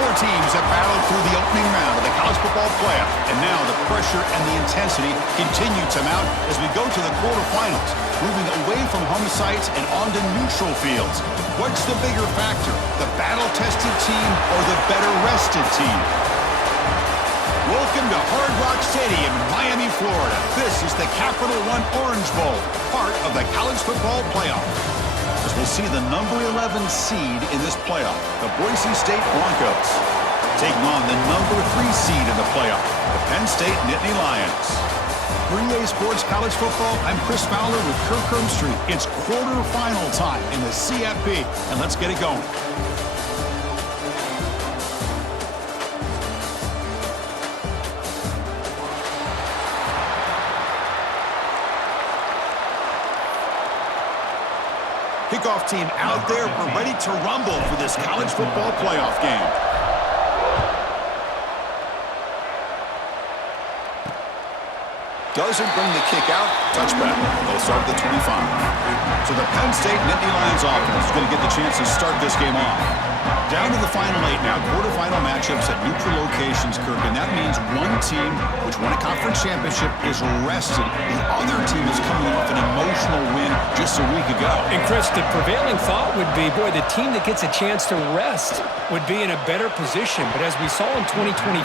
Four teams have battled through the opening round of the college football playoff, and now the pressure and the intensity continue to mount as we go to the quarterfinals, moving away from home sites and onto neutral fields. What's the bigger factor, the battle-tested team or the better-rested team? Welcome to Hard Rock Stadium in Miami, Florida. This is the Capital One Orange Bowl, part of the college football playoff. As we'll see the number 11 seed in this playoff, the Boise State Broncos, taking on the number 3 seed in the playoff, the Penn State Nittany Lions. For EA Sports College Football, I'm Chris Fowler with Kirk Herbstreit. It's quarterfinal time in the CFP, and let's get it going. Kickoff team out there, we're ready to rumble for this college football playoff game. Doesn't bring the kick out. Touchback. They'll start at the 25. So the Penn State Nittany Lions offense is going to get the chance to start this game off. Down to the final 8 now. Quarterfinal matchups at neutral locations, Kirk. And that means one team, which won a conference championship, is rested. The other team is coming off an emotional win just a week ago. And Chris, the prevailing thought would be, boy, the team that gets a chance to rest would be in a better position. But as we saw in 2024,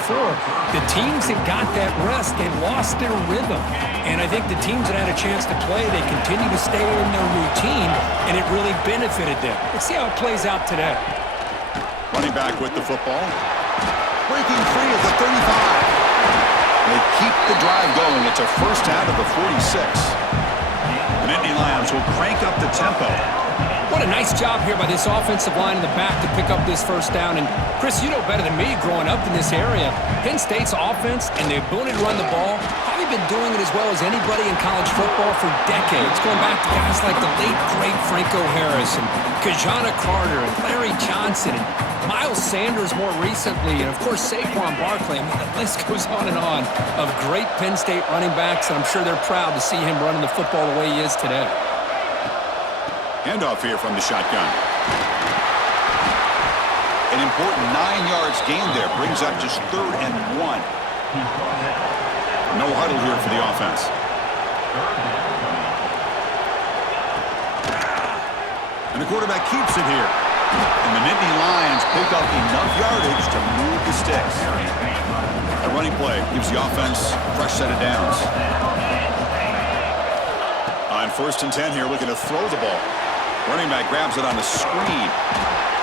the teams that got that rest, they lost their rhythm. And I think the teams that had a chance to play, they continue to stay in their routine, and it really benefited them. Let's see how it plays out today. Running back with the football. Breaking free at the 35. They keep the drive going. It's a first out of the 46. The Nittany Lions will crank up the tempo. What a nice job here by this offensive line in the back to pick up this first down. And, Chris, you know better than me growing up in this area, Penn State's offense and the ability to run the ball, probably been doing it as well as anybody in college football for decades, going back to guys like the late, great Franco Harris and Kajana Carter and Larry Johnson and Miles Sanders more recently, and, of course, Saquon Barkley. I mean, the list goes on and on of great Penn State running backs, and I'm sure they're proud to see him running the football the way he is today. Handoff here from the shotgun. An important 9 yards gain there. Brings up just 3rd and 1. No huddle here for the offense. And the quarterback keeps it here. And the Nittany Lions pick up enough yardage to move the sticks. A running play gives the offense a fresh set of downs. On 1st and 10 here, looking to throw the ball. Running back grabs it on the screen.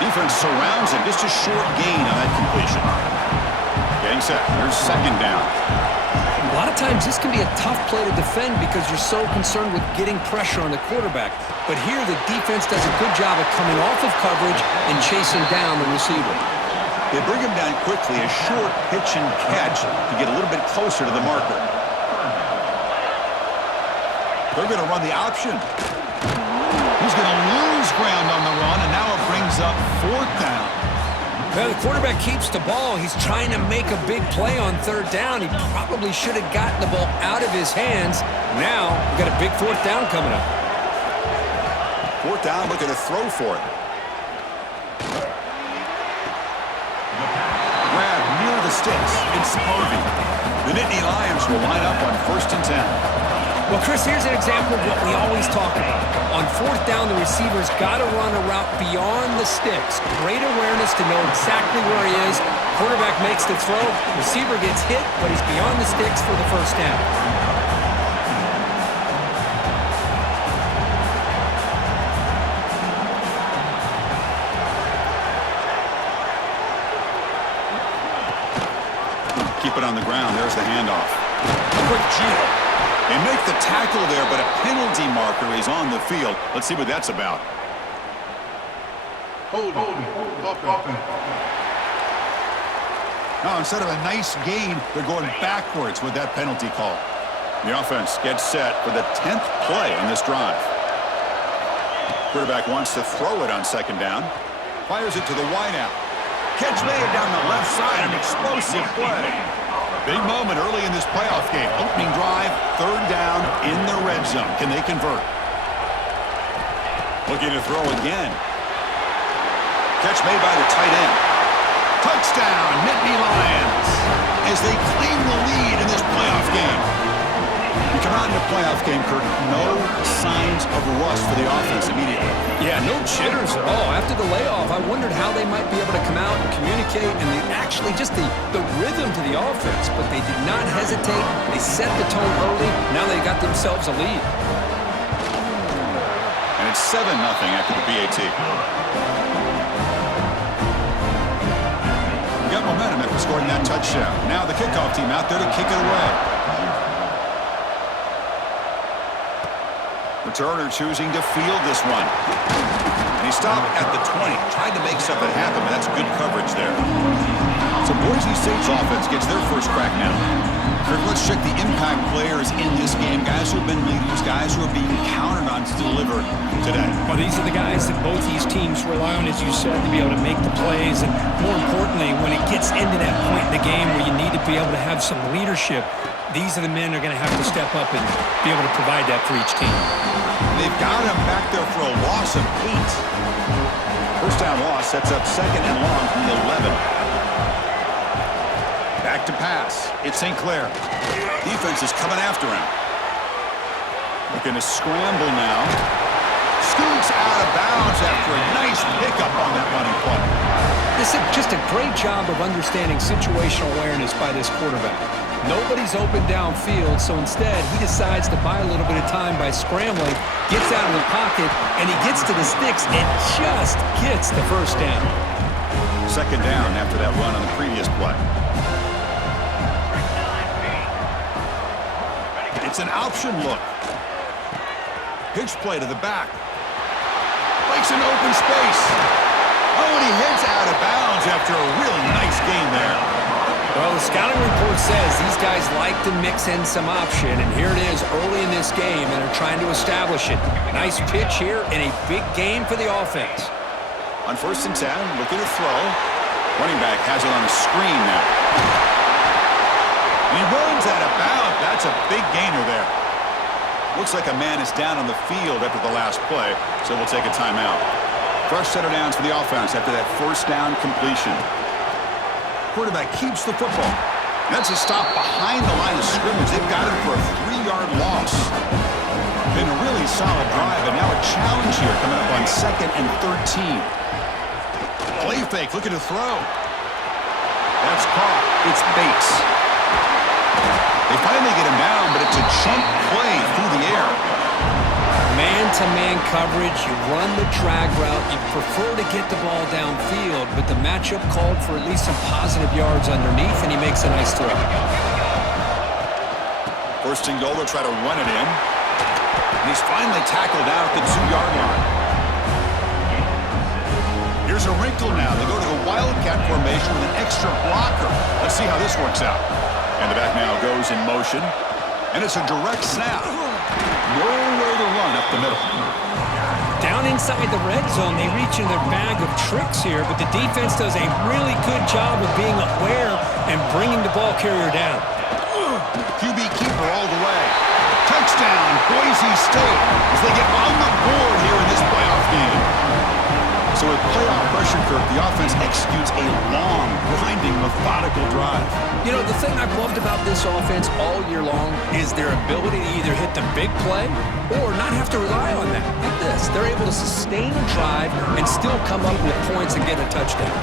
Defense surrounds him. Just a short gain on that completion. Getting set. Here's 2nd down. A lot of times this can be a tough play to defend because you're so concerned with getting pressure on the quarterback. But here the defense does a good job of coming off of coverage and chasing down the receiver. They bring him down quickly. A short pitch and catch to get a little bit closer to the marker. They're going to run the option. He's going to lose ground on the run, and now it brings up 4th down. Well, the quarterback keeps the ball. He's trying to make a big play on 3rd down. He probably should have gotten the ball out of his hands. Now, we've got a big 4th down coming up. 4th down, looking to throw for it. Grab near the sticks. It's Harvey. The Nittany Lions will line up on 1st and 10. Well, Chris, here's an example of what we always talk about. On 4th down, the receiver's got to run a route beyond the sticks. Great awareness to know exactly where he is. Quarterback makes the throw. Receiver gets hit, but he's beyond the sticks for the first down. Keep it on the ground. There's the handoff. Quick juke. They make the tackle there, but a penalty marker is on the field. Let's see what that's about. Hold. Now, instead of a nice gain, they're going backwards with that penalty call. The offense gets set for the 10th play on this drive. Quarterback wants to throw it on 2nd down. Fires it to the wideout. Catch made down the left side, an explosive play. Big moment early in this playoff game. Opening drive, 3rd down in the red zone. Can they convert? Looking to throw again. Catch made by the tight end. Touchdown, Nittany Lions, as they claim the lead in this playoff game. You come out in a playoff game, Kurt, no signs of rust for the offense immediately. Yeah, no jitters at all. After the layoff, I wondered how they might be able to come out and communicate and actually just the rhythm to the offense. But they did not hesitate. They set the tone early. Now they got themselves a lead. And it's 7-0 after the PAT. We got momentum after scoring that touchdown. Now the kickoff team out there to kick it away. Returner choosing to field this one. And he stopped at the 20. Tried to make something happen, but that's good coverage there. So Boise State's offense gets their first crack now. Kirk, let's check the impact players in this game. Guys who have been leaders, guys who are being counted on to deliver today. Well, these are the guys that both these teams rely on, as you said, to be able to make the plays. And more importantly, when it gets into that point in the game where you need to be able to have some leadership, these are the men who are going to have to step up and be able to provide that for each team. They've got him back there for a loss of 8. First down loss sets up 2nd and long from the 11. Back to pass. It's St. Clair. Defense is coming after him. Looking to scramble now. Scoots out of bounds after a nice pickup on that running play. This is just a great job of understanding situational awareness by this quarterback. Nobody's open downfield, so instead he decides to buy a little bit of time by scrambling, gets out of the pocket, and he gets to the sticks and just gets the first down. 2nd down after that run on the previous play. It's an option look. Pitch play to the back. Makes an open space. Oh, and he heads out of bounds after a really nice gain there. Well, the scouting report says these guys like to mix in some option, and here it is early in this game, and they're trying to establish it. Nice pitch here and a big gain for the offense. On 1st and 10, looking to throw. Running back has it on a screen now. And he runs out of bounds. That's a big gainer there. Looks like a man is down on the field after the last play, so we'll take a timeout. Fresh set of downs for the offense after that first down completion. Quarterback keeps the football. That's a stop behind the line of scrimmage. They've got him for a 3-yard loss. Been a really solid drive, and now a challenge here coming up on 2nd and 13. Play fake, looking to throw. That's caught. It's Bates. They finally get him down, but it's a chunk play through the air. Man-to-man coverage, you run the drag route, you prefer to get the ball downfield, but the matchup called for at least some positive yards underneath, and he makes a nice throw. 1st and goal, they'll try to run it in. And he's finally tackled out at the 2-yard line. Here's a wrinkle now. They go to the Wildcat formation with an extra blocker. Let's see how this works out. And the back now goes in motion. And it's a direct snap. Nowhere to run up the middle. Down inside the red zone, they reach in their bag of tricks here, but the defense does a really good job of being aware and bringing the ball carrier down. QB keeper all the way. Touchdown, Boise State, as they get on the board here in this playoff game. So with playoff pressure, Kirk, the offense executes a long, grinding, methodical drive. You know, the thing I've loved about this offense all year long is their ability to either hit the big play or not have to rely on that. Like this, they're able to sustain a drive and still come up with points and get a touchdown.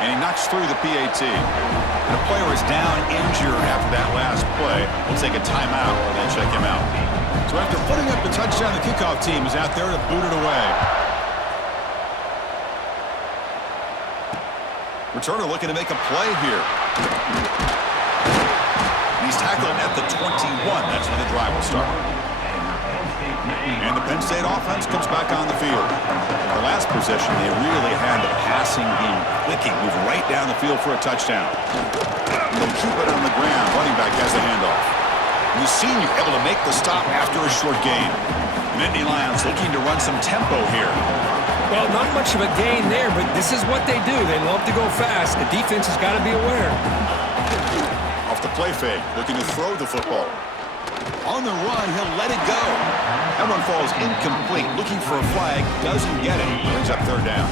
And he knocks through the PAT. And the player is down injured after that last play. We'll take a timeout and then check him out. So after putting up the touchdown, the kickoff team is out there to boot it away. Returner looking to make a play here. He's tackled at the 21. That's where the drive will start. And the Penn State offense comes back on the field. The last possession, they really had the passing game clicking, move right down the field for a touchdown. And they'll keep it on the ground. Running back has the handoff. And the senior able to make the stop after a short gain. The Nittany Lions looking to run some tempo here. Well, not much of a gain there, but this is what they do. They love to go fast. The defense has got to be aware. Off the play fake, looking to throw the football. On the run, he'll let it go. That one falls incomplete. Looking for a flag, doesn't get it. Brings up 3rd down.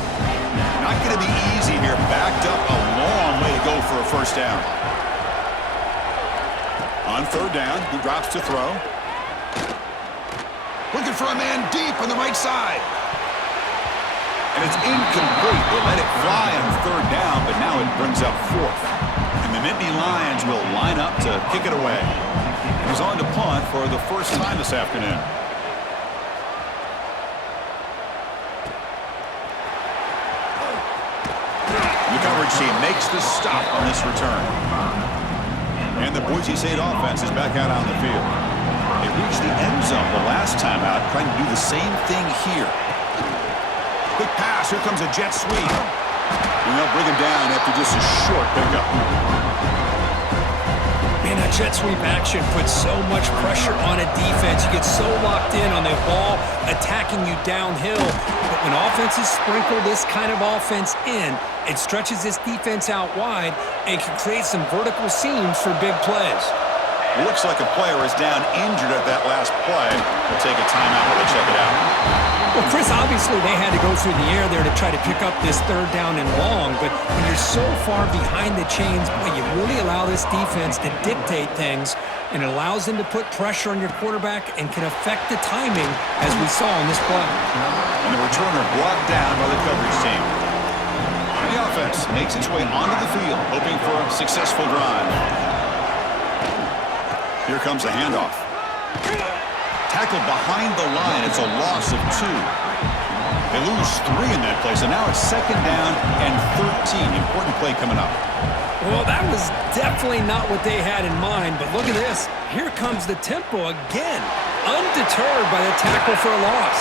Not going to be easy here. Backed up a long way to go for a first down. On third down, he drops to throw. Looking for a man deep on the right side. And it's incomplete. They let it fly on third down, but now it brings up fourth. And the Nittany Lions will line up to kick it away. He's on to punt for the first time this afternoon. The coverage team makes the stop on this return. And the Boise State offense is back out on the field. They reached the end zone the last time out, trying to do the same thing here. Quick pass. Here comes a jet sweep. And they'll bring him down after just a short pickup. Man, that jet sweep action puts so much pressure on a defense. You get so locked in on the ball attacking you downhill. But when offenses sprinkle this kind of offense in, it stretches this defense out wide and can create some vertical seams for big plays. It looks like a player is down injured at that last play. We'll take a timeout while they check it out. Well, Chris, obviously they had to go through the air there to try to pick up this third down and long, but when you're so far behind the chains, boy, you really allow this defense to dictate things, and it allows them to put pressure on your quarterback and can affect the timing, as we saw in this play. And the returner blocked down by the coverage team. And the offense makes its way onto the field, hoping for a successful drive. Here comes the handoff. Tackled behind the line. It's a loss of 2. They lose 3 in that play, so now it's second down and 13. Important play coming up. Well, that was definitely not what they had in mind, but look at this. Here comes the tempo again. Undeterred by the tackle for a loss.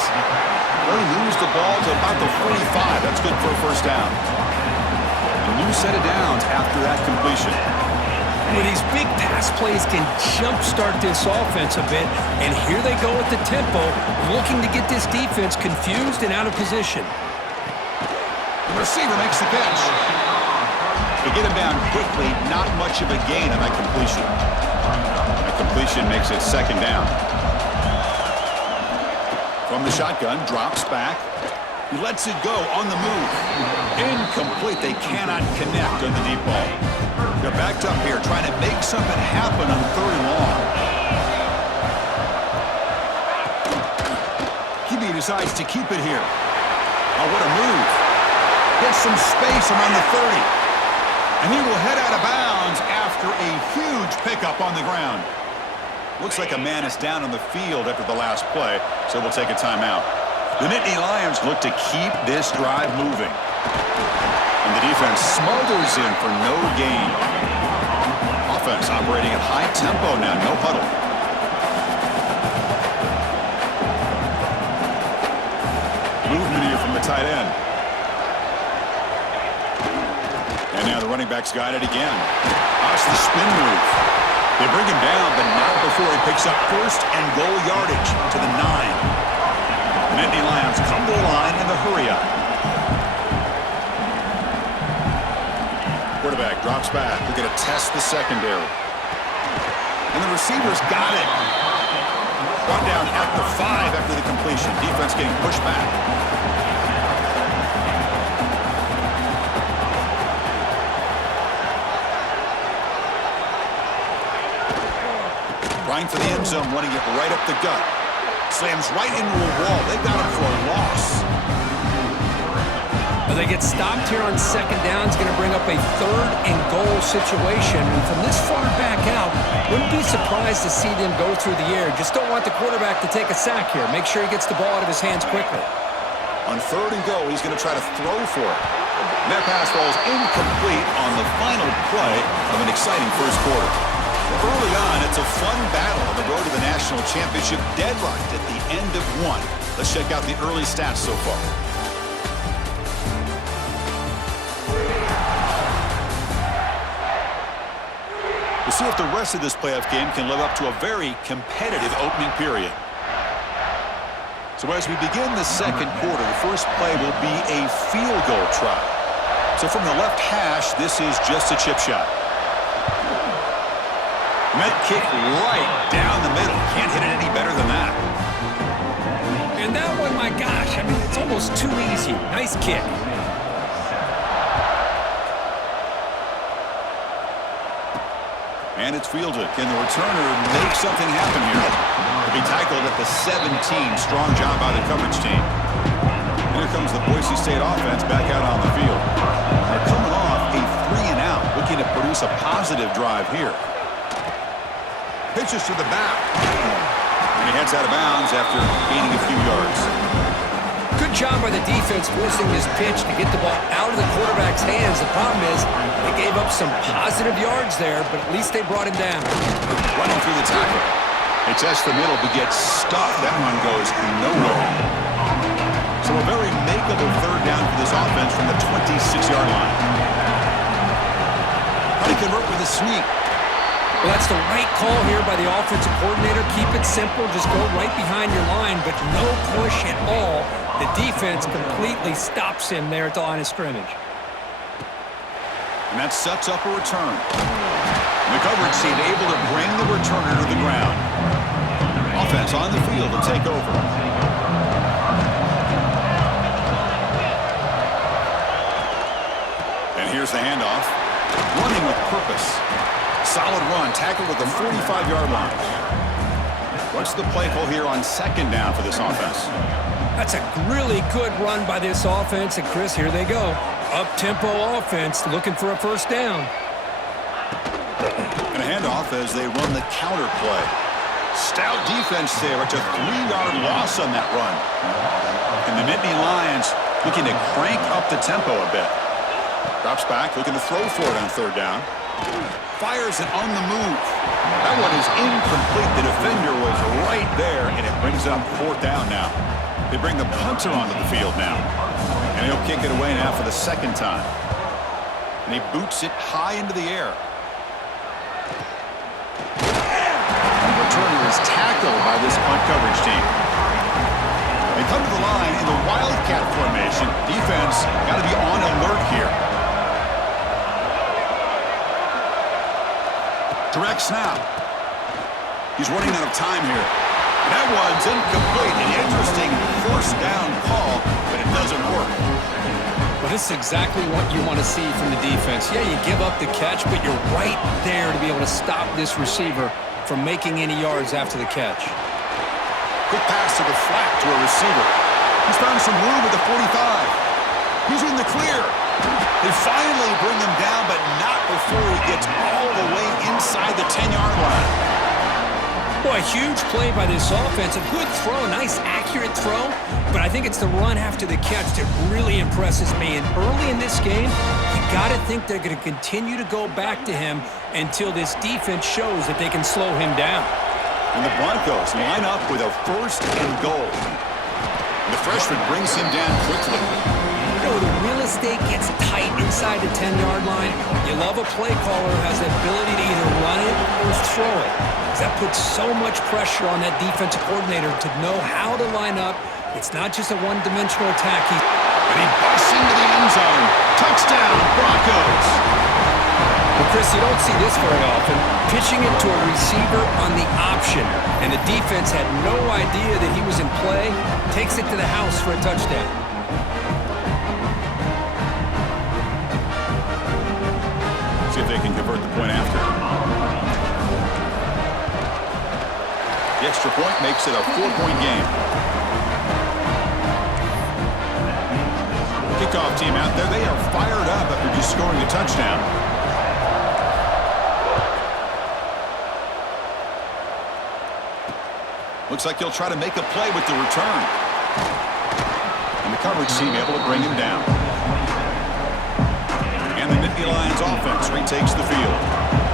They lose the ball to about the 45. That's good for a first down. A new set of downs after that completion. Well, these big pass plays can jumpstart this offense a bit, and here they go with the tempo, looking to get this defense confused and out of position. The receiver makes the catch. To get him down quickly, not much of a gain on that completion. That completion makes it second down. From the shotgun, drops back. He lets it go on the move. Incomplete. They cannot connect on the deep ball. They're backed up here trying to make something happen on third and long. QB decides to keep it here. Oh, what a move. Gets some space around the 30. And he will head out of bounds after a huge pickup on the ground. Looks like a man is down on the field after the last play, so we'll take a timeout. The Nittany Lions look to keep this drive moving. And the defense smothers in for no gain. Offense operating at high tempo now, no huddle. Movement here from the tight end. And now the running back's got it again. That's the spin move. They bring him down, but not before he picks up first and goal yardage to the 9. The Nittany Lions come to the line in the hurry-up. Quarterback drops back. We're going to test the secondary. And the receiver's got it. Brought down at the 5 after the completion. Defense getting pushed back. Trying for the end zone, running it right up the gut. Slams right into a wall. They got him for a loss. Well, they get stopped here on second down. It's going to bring up a third and goal situation. And from this far back out, wouldn't be surprised to see them go through the air. Just don't want the quarterback to take a sack here. Make sure he gets the ball out of his hands quickly. On third and goal, he's going to try to throw for it. And that pass falls incomplete on the final play of an exciting first quarter. Early on, it's a fun battle on the road to the national championship, deadlocked at the end of 1. Let's check out the early stats so far. We'll see if the rest of this playoff game can live up to a very competitive opening period. So as we begin the second quarter, the first play will be a field goal try. So from the left hash, this is just a chip shot. And that kick right down the middle. Can't hit it any better than that. And that one, my gosh, I mean, it's almost too easy. Nice kick. And it's fielded. Can the returner make something happen here? To be tackled at the 17. Strong job by the coverage team. Here comes the Boise State offense back out on the field. They're coming off a 3-and-out, looking to produce a positive drive here. Pitches to the back. And he heads out of bounds after gaining a few yards. Good job by the defense forcing this pitch to get the ball out of the quarterback's hands. The problem is they gave up some positive yards there, but at least they brought him down. Running through the tackle. He tests the middle, but gets stuffed. That one goes nowhere. So a very makeable third down for this offense from the 26-yard line. How do you convert with a sneak? Well, that's the right call here by the offensive coordinator. Keep it simple. Just go right behind your line, but no push at all. The defense completely stops him there at the line of scrimmage. And that sets up a return. The coverage team able to bring the returner to the ground. Offense on the field to take over. And here's the handoff. Running with purpose. Solid run, tackled at the 45-yard line. What's the play call here on second down for this offense? That's a really good run by this offense. And, Chris, here they go. Up-tempo offense looking for a first down. And a handoff as they run the counter play. Stout defense there. It's a 3-yard loss on that run. And the Nittany Lions looking to crank up the tempo a bit. Drops back, looking to throw for it on third down. Fires it on the move. That one is incomplete. The defender was right there, and it brings up fourth down now. They bring the punter onto the field now. And he'll kick it away now for the second time. And he boots it high into the air. The returner is tackled by this punt coverage team. They come to the line in the Wildcat formation. Defense got to be on alert here. Direct snap. He's running out of time here. That one's incomplete. An interesting first down call, but it doesn't work. Well, this is exactly what you want to see from the defense. Yeah, you give up the catch, but you're right there to be able to stop this receiver from making any yards after the catch. Quick pass to the flat to a receiver. He's found some room at the 45. He's in the clear. They finally bring him down, but not before he gets all the way inside the 10-yard line. Boy, a huge play by this offense. A good throw, a nice accurate throw, but I think it's the run after the catch that really impresses me. And early in this game, you got to think they're going to continue to go back to him until this defense shows that they can slow him down. And the Broncos line up with a first and goal. And the freshman brings him down quickly. You know, the real estate gets tight inside the 10-yard line. You love a play caller who has the ability to either run it or throw it. That puts so much pressure on that defensive coordinator to know how to line up. It's not just a one-dimensional attack. And he busts into the end zone. Touchdown, Broncos. Well, Chris, you don't see this very often. Pitching it to a receiver on the option, and the defense had no idea that he was in play. Takes it to the house for a touchdown. See if they can convert the point after. The extra point makes it a 4-point game. Kickoff team out there. They are fired up after just scoring a touchdown. Looks like he'll try to make a play with the return. And the coverage team able to bring him down. And the Nittany Lions offense retakes the field.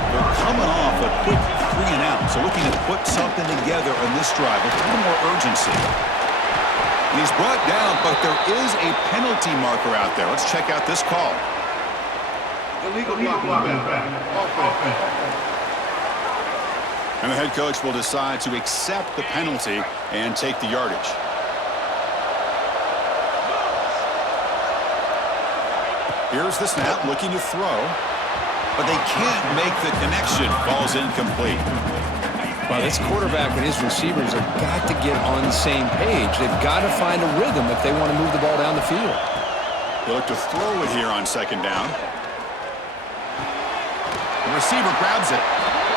They're coming off a quick 3-and-out, so looking to put something together on this drive with a little more urgency. And he's brought down, but there is a penalty marker out there. Let's check out this call. Illegal block. And the head coach will decide to accept the penalty and take the yardage. Here's the snap, looking to throw. But they can't make the connection. Ball's incomplete. Well, this quarterback and his receivers have got to get on the same page. They've got to find a rhythm if they want to move the ball down the field. They look to throw it here on second down. The receiver grabs it.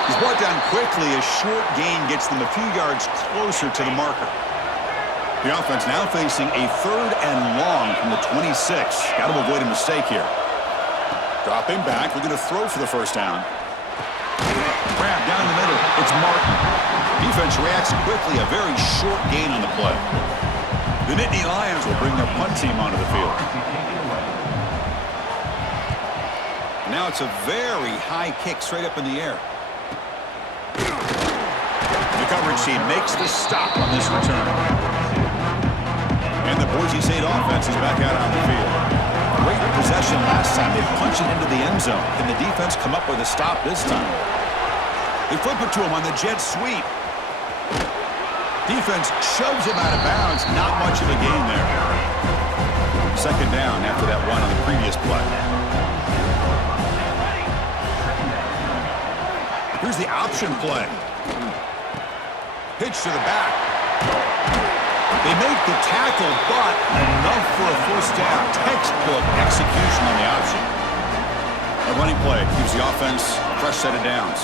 He's brought down quickly. A short gain gets them a few yards closer to the marker. The offense now facing a 3rd and long from the 26. Got to avoid a mistake here. Dropping back. We're going to throw for the first down. Grab down the middle. It's Martin. Defense reacts quickly. A very short gain on the play. The Nittany Lions will bring their punt team onto the field. Now it's a very high kick straight up in the air. The coverage team makes the stop on this return. And the Boise State offense is back out on the field. Great possession last time. They punch it into the end zone. Can the defense come up with a stop this time? They flip it to him on the jet sweep. Defense shoves him out of bounds. Not much of a gain there. 2nd down after that run on the previous play. Here's the option play. Pitch to the back. They make the tackle, but enough for a first down. Textbook execution on the option. A running play gives the offense a fresh set of downs.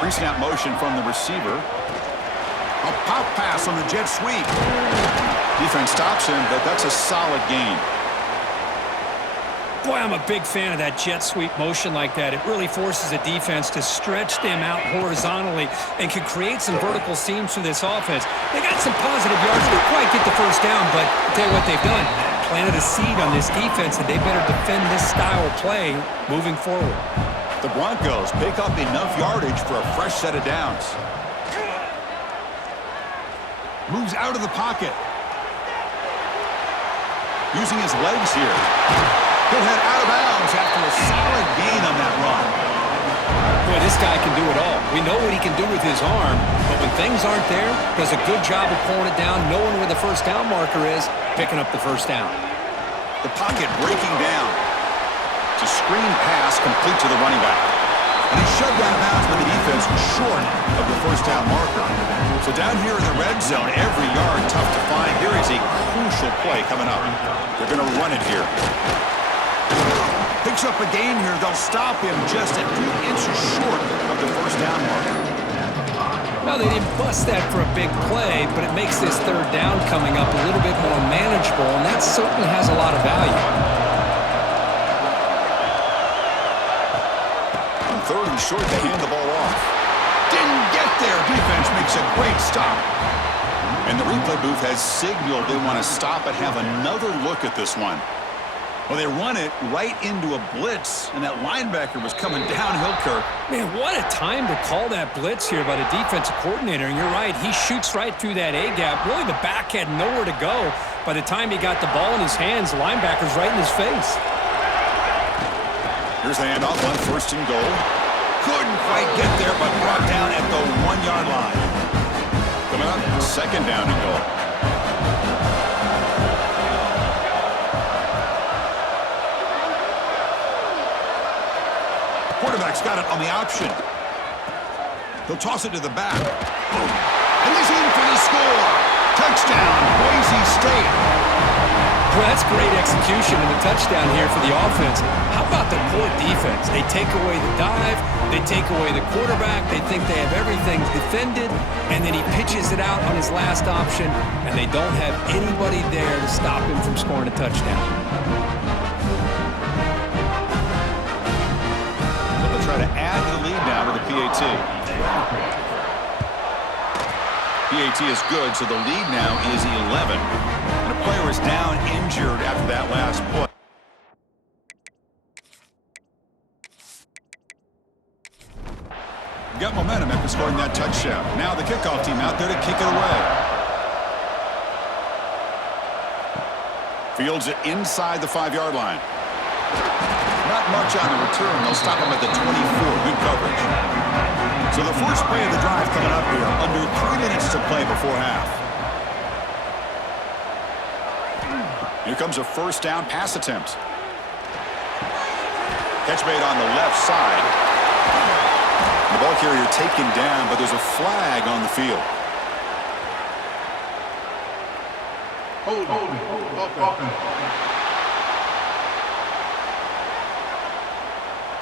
Pre-snap motion from the receiver. A pop pass on the jet sweep. Defense stops him, but that's a solid gain. Boy, I'm a big fan of that jet sweep motion like that. It really forces a defense to stretch them out horizontally and can create some vertical seams for this offense. They got some positive yards. They didn't quite get the first down, but I'll tell you what they've done. Planted a seed on this defense, and they better defend this style of play moving forward. The Broncos pick up enough yardage for a fresh set of downs. Moves out of the pocket. Using his legs here. He'll head out of bounds after a solid gain on that run. Boy, this guy can do it all. We know what he can do with his arm, but when things aren't there, does a good job of pulling it down, knowing where the first down marker is, picking up the first down. The pocket breaking down. It's a screen pass complete to the running back. And he's shoved out of bounds by the defense short of the first down marker. So down here in the red zone, every yard tough to find. Here is a crucial play coming up. They're going to run it here. Picks up a gain here. They'll stop him just a few inches short of the first down marker. Well, they didn't bust that for a big play, but it makes this 3rd down coming up a little bit more manageable, and that certainly has a lot of value. On 3rd and short, they hand the ball off. Didn't get there. Defense makes a great stop. And the replay booth has signaled they want to stop and have another look at this one. Well, they run it right into a blitz, and that linebacker was coming downhill, Kirk. Man, what a time to call that blitz here by the defensive coordinator. And you're right, he shoots right through that A-gap. Really, the back had nowhere to go. By the time he got the ball in his hands, the linebacker's right in his face. Here's the handoff on 1st and goal. Couldn't quite get there, but brought down at the 1-yard line. Coming up, 2nd down and goal. Quarterback's got it on the option. He'll toss it to the back. And he's in for the score. Touchdown, Boise State. Well, that's great execution and the touchdown here for the offense. How about the poor defense? They take away the dive, they take away the quarterback, they think they have everything defended, and then he pitches it out on his last option, and they don't have anybody there to stop him from scoring a touchdown. Try to add to the lead now with the PAT. PAT is good, so the lead now is 11. And a player is down injured after that last play. Got momentum after scoring that touchdown. Now the kickoff team out there to kick it away. Fields it inside the 5-yard line. Not much on the return. They'll stop him at the 24. Good coverage. So the first play of the drive coming up here. Under 3 minutes to play before half. Here comes a first down pass attempt. Catch made on the left side. The ball carrier taken down, but there's a flag on the field. Hold.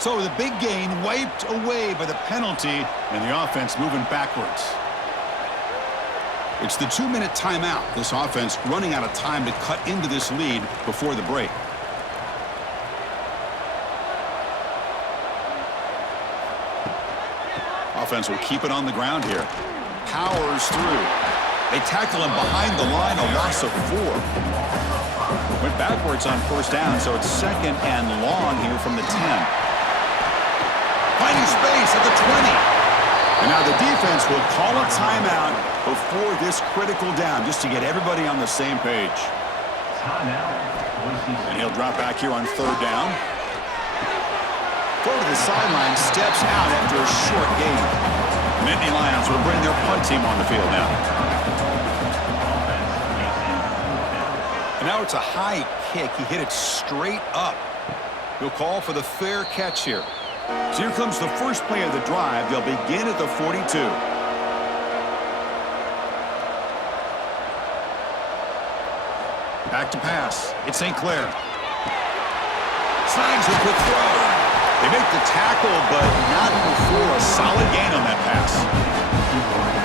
So the big gain wiped away by the penalty, and the offense moving backwards. It's the 2-minute timeout. This offense running out of time to cut into this lead before the break. Offense will keep it on the ground here. Powers through. They tackle him behind the line, a loss of 4. Went backwards on first down, so it's 2nd and long here from the 10. Finding space at the 20. And now the defense will call a timeout before this critical down, just to get everybody on the same page. And he'll drop back here on 3rd down. Go to the sideline, steps out after a short gain. The Nittany Lions will bring their punt team on the field now. And now it's a high kick. He hit it straight up. He'll call for the fair catch here. So here comes the first play of the drive. They'll begin at the 42. Back to pass. It's St. Clair. Signs a quick throw. They make the tackle, but not before a solid gain on that pass.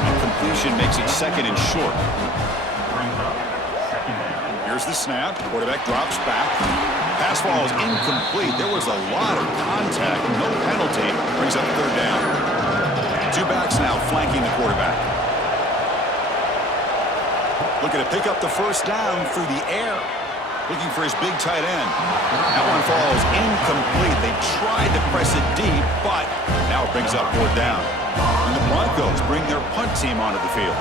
And completion makes it 2nd and short. Here's the snap. Quarterback drops back. Pass ball is incomplete. There was a lot of contact. No penalty. Brings up 3rd down. 2 backs now flanking the quarterback. Looking to pick up the first down through the air. Looking for his big tight end. That one falls incomplete. They tried to press it deep, but now it brings up 4th down. And the Broncos bring their punt team onto the field.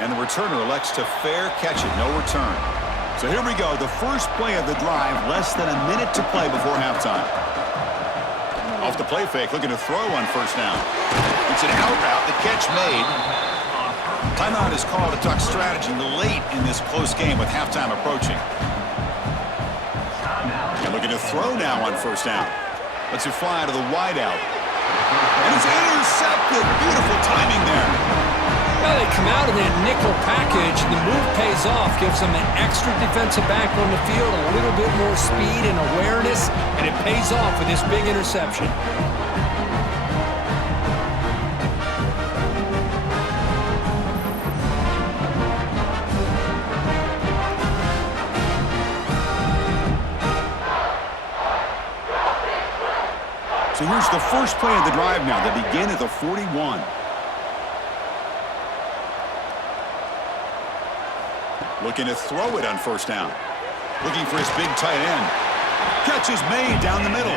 And the returner elects to fair catch it. No return. So here we go. The first play of the drive. Less than a minute to play before halftime. Off the play fake. Looking to throw on first down. It's an out route. The catch made. Timeout is called to talk strategy late in this close game with halftime approaching. And looking to throw now on first down. Lets it fly to the wideout. And it's intercepted. Beautiful timing there. Well, they come out of that nickel package. The move pays off, gives them an extra defensive back on the field, a little bit more speed and awareness, and it pays off with this big interception. So here's the first play of the drive now. They begin at the 41. Looking to throw it on first down. Looking for his big tight end. Catch is made down the middle.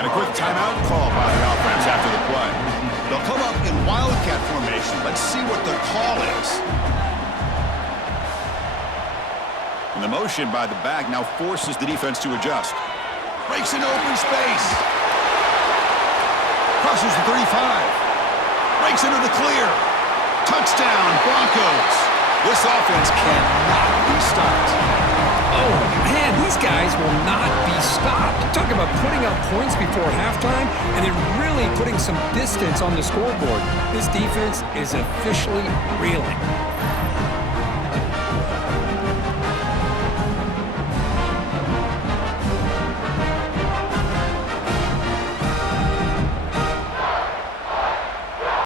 And a quick timeout call by the offense after the play. They'll come up in wildcat formation. Let's see what the call is. And the motion by the back now forces the defense to adjust. Breaks into open space. Crosses the 35. Breaks into the clear. Touchdown, Broncos. This offense cannot be stopped. Oh, man, these guys will not be stopped. Talk about putting up points before halftime and then really putting some distance on the scoreboard. This defense is officially reeling.